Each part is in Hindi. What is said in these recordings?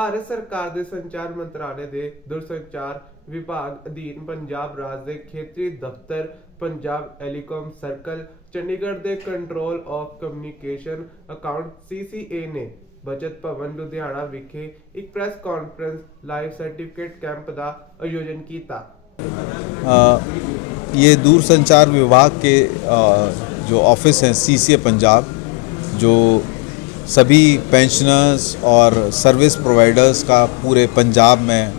ਭਾਰਤ ਸਰਕਾਰ ਦੇ ਸੰਚਾਰ ਮੰਤਰਾਲੇ ਦੇ ਦੂਰਸੰਚਾਰ ਵਿਭਾਗ ਅਧੀਨ ਪੰਜਾਬ ਰਾਜ ਦੇ ਖੇਤਰੀ ਦਫ਼ਤਰ ਪੰਜਾਬ ਟੈਲੀਕਾਮ ਸਰਕਲ ਚੰਡੀਗੜ੍ਹ ਦੇ control of communication account CCA ਨੇ ਬਚਤ ਭਵਨ ਲੁਧਿਆਣਾ ਵਿਖੇ ਇੱਕ press conference life certificate camp ਦਾ आयोजन ਕੀਤਾ। ये दूरसंचार विभाग के जो ऑफिस हैं CCA पंजाब, जो सभी पेंशनर्स और सर्विस प्रोवाइडर्स का पूरे पंजाब में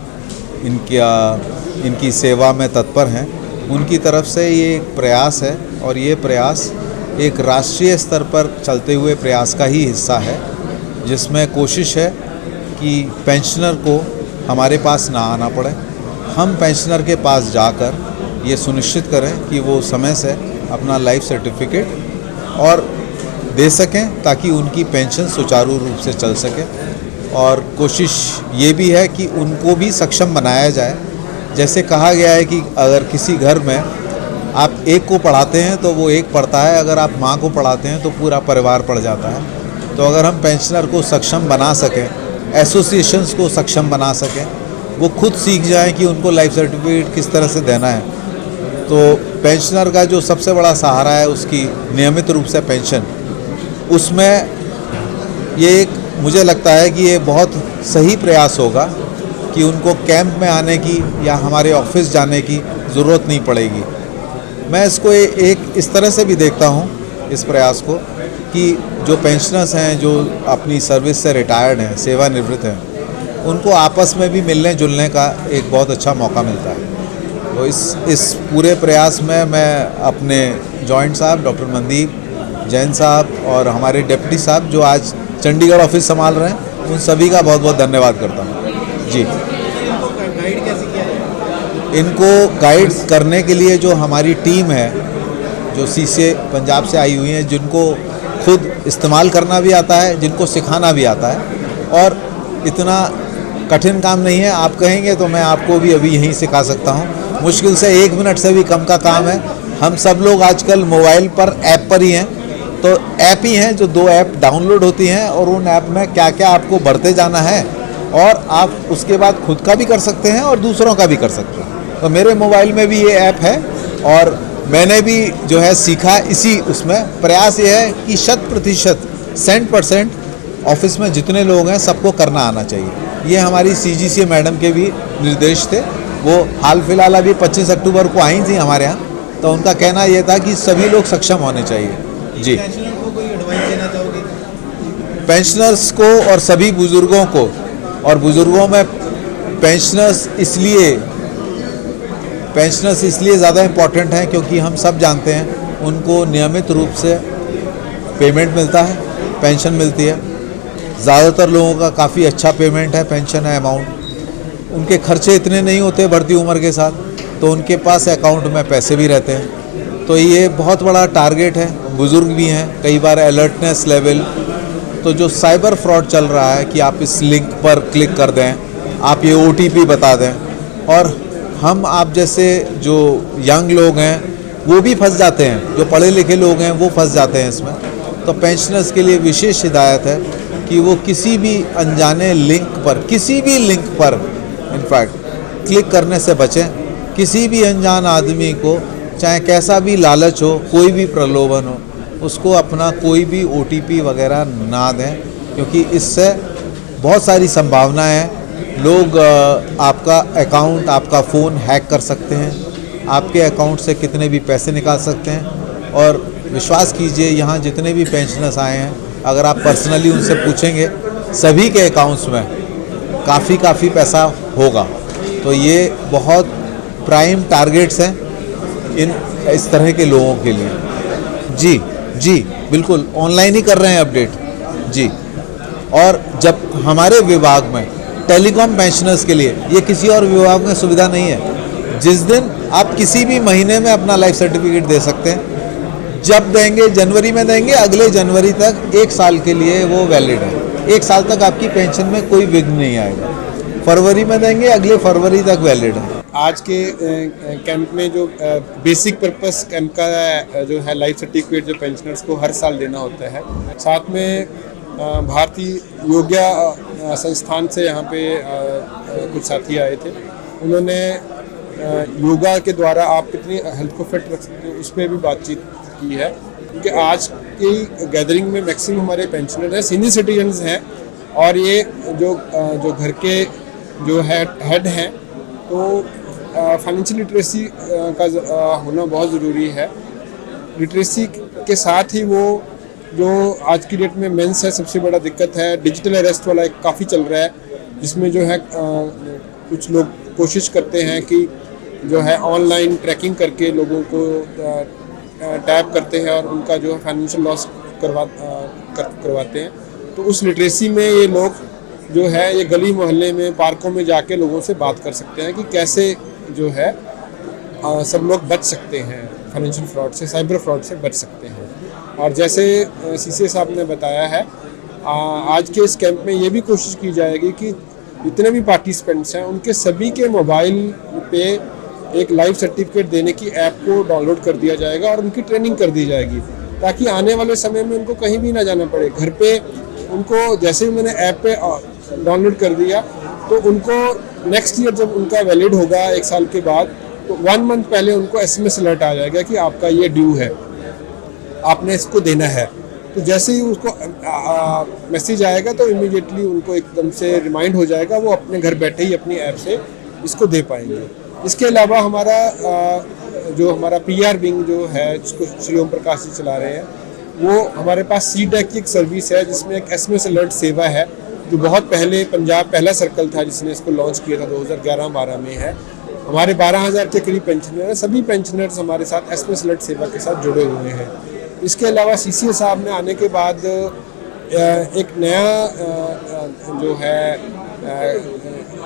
इनकी सेवा में तत्पर हैं, उनकी तरफ से ये एक प्रयास है और ये प्रयास एक राष्ट्रीय स्तर पर चलते हुए प्रयास का ही हिस्सा है, जिसमें कोशिश है कि पेंशनर को हमारे पास ना आना पड़े। हम पेंशनर के पास जाकर ये सुनिश्चित करें कि वो समय से अपना लाइफ सर्टिफिकेट और दे सकें ताकि उनकी पेंशन सुचारू रूप से चल सके। और कोशिश ये भी है कि उनको भी सक्षम बनाया जाए। जैसे कहा गया है कि अगर किसी घर में आप एक को पढ़ाते हैं तो वो एक पढ़ता है, अगर आप माँ को पढ़ाते हैं तो पूरा परिवार पढ़ जाता है। तो अगर हम पेंशनर को सक्षम बना सकें, एसोसिएशंस को सक्षम बना सकें, वो खुद सीख जाएं कि उनको लाइफ सर्टिफिकेट किस तरह से देना है, तो पेंशनर का जो सबसे बड़ा सहारा है उसकी नियमित रूप से पेंशन, उसमें ये एक मुझे लगता है कि ये बहुत सही प्रयास होगा कि उनको कैंप में आने की या हमारे ऑफिस जाने की ज़रूरत नहीं पड़ेगी। मैं इसको एक इस तरह से भी देखता हूँ इस प्रयास को कि जो पेंशनर्स हैं, जो अपनी सर्विस से रिटायर्ड हैं, सेवानिवृत्त हैं, उनको आपस में भी मिलने जुलने का एक बहुत अच्छा मौका मिलता है। तो इस पूरे प्रयास में मैं अपने जॉइंट साहब डॉक्टर मनदीप जैन साहब और हमारे डिप्टी साहब जो आज चंडीगढ़ ऑफिस संभाल रहे हैं, उन सभी का बहुत बहुत धन्यवाद करता हूँ जी। इनको गाइड करने के लिए जो हमारी टीम है, जो CCA पंजाब से आई हुई है, जिनको खुद इस्तेमाल करना भी आता है, जिनको सिखाना भी आता है, और इतना कठिन काम नहीं है। आप कहेंगे तो मैं आपको भी अभी यहीं सिखा सकता हूँ। मुश्किल से 1 मिनट से भी कम का काम है। हम सब लोग आजकल मोबाइल पर ऐप पर ही हैं, तो ऐप ही हैं जो 2 ऐप डाउनलोड होती हैं और उन ऐप में क्या क्या आपको भरते जाना है, और आप उसके बाद खुद का भी कर सकते हैं और दूसरों का भी कर सकते हैं। तो मेरे मोबाइल में भी ये ऐप है और मैंने भी जो है सीखा इसी उसमें। प्रयास ये है कि 100% 100% ऑफिस में जितने लोग हैं सबको करना आना चाहिए। ये हमारी CGCA मैडम के भी निर्देश थे। वो हाल फिलहाल अभी 25 अक्टूबर को आई थी हमारे यहाँ, तो उनका कहना ये था कि सभी लोग सक्षम होने चाहिए जी। पेंशनर्स को और सभी बुज़ुर्गों को, और बुज़ुर्गों में पेंशनर्स इसलिए ज़्यादा इम्पोर्टेंट हैं क्योंकि हम सब जानते हैं उनको नियमित रूप से पेमेंट मिलता है, पेंशन मिलती है। ज़्यादातर लोगों का काफ़ी अच्छा पेमेंट है, पेंशन है, अमाउंट। उनके खर्चे इतने नहीं होते बढ़ती उम्र के साथ, तो उनके पास अकाउंट में पैसे भी रहते हैं। तो ये बहुत बड़ा टारगेट है। बुज़ुर्ग भी हैं, कई बार अलर्टनेस लेवल, तो जो साइबर फ्रॉड चल रहा है कि आप इस लिंक पर क्लिक कर दें, आप ये OTP बता दें, और हम आप जैसे जो यंग लोग हैं वो भी फंस जाते हैं, जो पढ़े लिखे लोग हैं वो फंस जाते हैं इसमें। तो पेंशनर्स के लिए विशेष हिदायत है कि वो किसी भी अनजाने लिंक पर, किसी भी लिंक पर इनफैक्ट क्लिक करने से बचें। किसी भी अनजान आदमी को चाहे कैसा भी लालच हो, कोई भी प्रलोभन हो, उसको अपना कोई भी OTP वगैरह ना दें, क्योंकि इससे बहुत सारी संभावनाएं हैं। लोग आपका अकाउंट, आपका फ़ोन हैक कर सकते हैं, आपके अकाउंट से कितने भी पैसे निकाल सकते हैं। और विश्वास कीजिए, यहाँ जितने भी पेंशनर्स आए हैं, अगर आप पर्सनली उनसे पूछेंगे, सभी के अकाउंट्स में काफ़ी पैसा होगा। तो ये बहुत प्राइम टारगेट्स हैं इस तरह के लोगों के लिए। जी बिल्कुल ऑनलाइन ही कर रहे हैं अपडेट जी। और जब हमारे विभाग में टेलीकॉम पेंशनर्स के लिए, ये किसी और विभाग में सुविधा नहीं है। जिस दिन आप किसी भी महीने में अपना लाइफ सर्टिफिकेट दे सकते हैं, जब देंगे जनवरी में देंगे, अगले जनवरी तक 1 साल के लिए वो वैलिड है। 1 साल तक आपकी पेंशन में कोई विघ्न नहीं आएगा। फरवरी में देंगे, अगले फरवरी तक वैलिड है। आज के कैंप में जो बेसिक पर्पस कैंप का जो है लाइफ सर्टिफिकेट जो पेंशनर्स को हर साल देना होता है, साथ में भारतीय योगा संस्थान से यहाँ पे कुछ साथी आए थे। उन्होंने योगा के द्वारा आप कितनी हेल्थ को फिट रख सकते हो उस पर भी बातचीत की है, क्योंकि आज की गैदरिंग में मैक्सिमम हमारे पेंशनर हैं, सीनियर सिटीजन्स हैं, और ये जो घर के जो हेड हैं, तो फाइनेंशियल लिटरेसी का होना बहुत ज़रूरी है। लिटरेसी के साथ ही वो जो आज की डेट में मेंस है सबसे बड़ा दिक्कत है, डिजिटल अरेस्ट वाला एक काफ़ी चल रहा है, जिसमें जो है कुछ लोग कोशिश करते हैं कि जो है ऑनलाइन ट्रैकिंग करके लोगों को टैप करते हैं और उनका जो है फाइनेंशियल लॉस करवाते हैं। तो उस लिटरेसी में ये लोग जो है ये गली मोहल्ले में पार्कों में जाके लोगों से बात कर सकते हैं कि कैसे जो है सब लोग बच सकते हैं फाइनेंशियल फ्रॉड से, साइबर फ्रॉड से बच सकते हैं। और जैसे सीसीए साहब ने बताया है, आज के इस कैंप में ये भी कोशिश की जाएगी कि जितने भी पार्टिसिपेंट्स हैं उनके सभी के मोबाइल पे एक लाइव सर्टिफिकेट देने की ऐप को डाउनलोड कर दिया जाएगा और उनकी ट्रेनिंग कर दी जाएगी, ताकि आने वाले समय में उनको कहीं भी ना जाना पड़े। घर पे उनको जैसे ही मैंने ऐप पे डाउनलोड कर दिया तो उनको नेक्स्ट ईयर जब उनका वैलिड होगा 1 साल के बाद, तो 1 मंथ पहले उनको SMS अलर्ट आ जाएगा कि आपका ये ड्यू है, आपने इसको देना है। तो जैसे ही उसको मैसेज आएगा तो इमीडिएटली उनको एकदम से रिमाइंड हो जाएगा, वो अपने घर बैठे ही अपनी ऐप से इसको दे पाएंगे। इसके अलावा हमारा जो हमारा PR विंग जो है, जिसको श्री ओम प्रकाश जी चला रहे हैं, वो हमारे पास CDAC की एक सर्विस है जिसमें एक SMS अलर्ट सेवा है, जो बहुत पहले पंजाब पहला सर्कल था जिसने इसको लॉन्च किया था 2011-12 में है। हमारे 12,000 के करीब पेंशनर हैं, सभी पेंशनर्स हमारे साथ SMS अलर्ट सेवा के साथ जुड़े हुए हैं। इसके अलावा CCA साहब ने आने के बाद एक नया जो है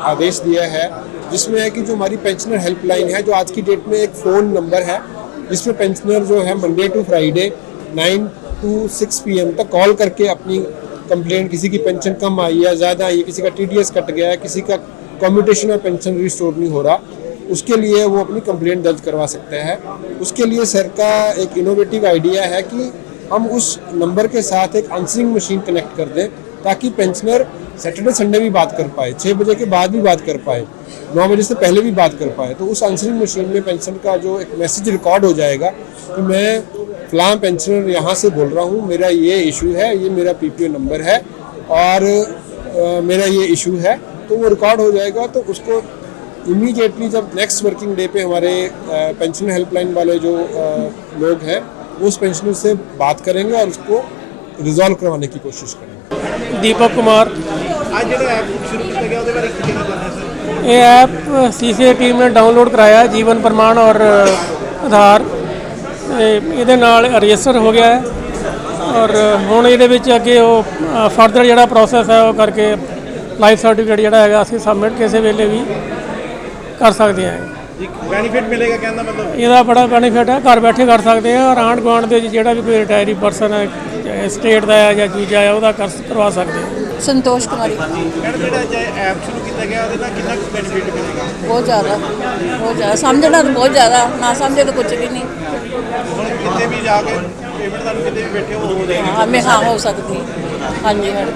आदेश दिया है, जिसमें है कि जो हमारी पेंशनर हेल्पलाइन है, जो आज की डेट में एक फ़ोन नंबर है जिसमें पेंशनर जो है Monday to Friday 9 to 6 PM तक कॉल करके अपनी कंप्लेंट, किसी की पेंशन कम आई है, ज़्यादा आई है, किसी का TDS कट गया है, किसी का कम्यूटेशन में पेंशन रिस्टोर नहीं हो रहा, उसके लिए वो अपनी कंप्लेंट दर्ज करवा सकते हैं। उसके लिए सर का एक इनोवेटिव आइडिया है कि हम उस नंबर के साथ एक आंसरिंग मशीन कनेक्ट कर दें, ताकि पेंशनर सैटरडे संडे भी बात कर पाए, 6 बजे के बाद भी बात कर पाए, 9 बजे से पहले भी बात कर पाए। तो उस आंसरिंग मशीन में पेंशन का जो एक मैसेज रिकॉर्ड हो जाएगा कि मैं फलां पेंशनर यहाँ से बोल रहा हूँ, मेरा ये इशू है, ये मेरा PPO नंबर है और मेरा ये इशू है, तो वो रिकॉर्ड हो जाएगा। तो उसको इमीडिएटली जब नेक्स्ट वर्किंग डे पे हमारे पेंशन हेल्पलाइन वाले जो लोग हैं, वो उस पेंशनर से बात करेंगे और उसको रिजॉल्व करवाने की कोशिश करेंगे। दीपक कुमार। आज जो ऐप शुरू किया गया ਉਹਦੇ ਬਾਰੇ ਕੀ ਕਹਿਣਾ ਚਾਹੁੰਦੇ ਸਰ? ਇਹ ਐਪ CCA ਟੀਮ ਨੇ ਡਾਊਨਲੋਡ ਕਰਾਇਆ, ਜੀਵਨ ਪ੍ਰਮਾਣ ਔਰ ਆਧਾਰ ਇਹਦੇ ਨਾਲ ਰਜਿਸਟਰ ਹੋ ਗਿਆ ਹੈ ਔਰ ਹੁਣ ਇਹਦੇ ਵਿੱਚ ਅੱਗੇ ਉਹ ਫਰਦਰ ਜਿਹੜਾ ਪ੍ਰੋਸੈਸ ਹੈ ਉਹ ਕਰਕੇ ਲਾਈਫ ਸਰਟੀਫਿਕੇਟ ਜਿਹੜਾ ਹੈਗਾ ਅਸੀਂ ਸਬਮਿਟ ਕਿਸੇ ਵੇਲੇ ਵੀ ਕਰ ਸਕਦੇ ਹਾਂ। ਜੀ ਬੈਨੀਫਿਟ ਮਿਲੇਗਾ ਕਹਿੰਦਾ ਮਤਲਬ? ਇਹਦਾ ਬੜਾ ਬੈਨੀਫਿਟ ਹੈ, ਘਰ ਬੈਠੇ ਕਰ ਸਕਦੇ ਆ ਔਰ ਆਂਢ ਗੁਆਂਢ ਦੇ ਜਿਹੜਾ ਵੀ ਕੋਈ ਰਿਟਾਇਰੀ ਪਰਸਨ ਹੈ, ਸਟੇਟ ਦਾ ਹੈ ਜਾਂ ਦੂਜਾ ਹੈ, ਉਹਦਾ ਕਰਵਾ ਸਕਦੇ ਆ। संतोष कुमारी। ਮੈਡਮ ਜਿਹੜਾ ਅੱਜ ਐਪ ਸ਼ੁਰੂ ਕੀਤਾ ਗਿਆ ਉਹਦੇ ਨਾਲ ਕਿੰਨਾ ਕੁ ਬੈਨੀਫਿਟ ਮਿਲੇਗਾ? बहुत ज़्यादा समझना तो बहुत ज़्यादा, ना समझे तो कुछ भी नहीं। ਹੁਣ ਕਿਤੇ ਵੀ ਜਾ ਕੇ ਪੇਮੈਂਟ ਤੁਹਾਨੂੰ ਕਿਤੇ ਵੀ ਬੈਠੇ ਹੋ ਜਾਏਗੀ? हाँ मैं हाँ हो सकती। हाँ जी हाँ।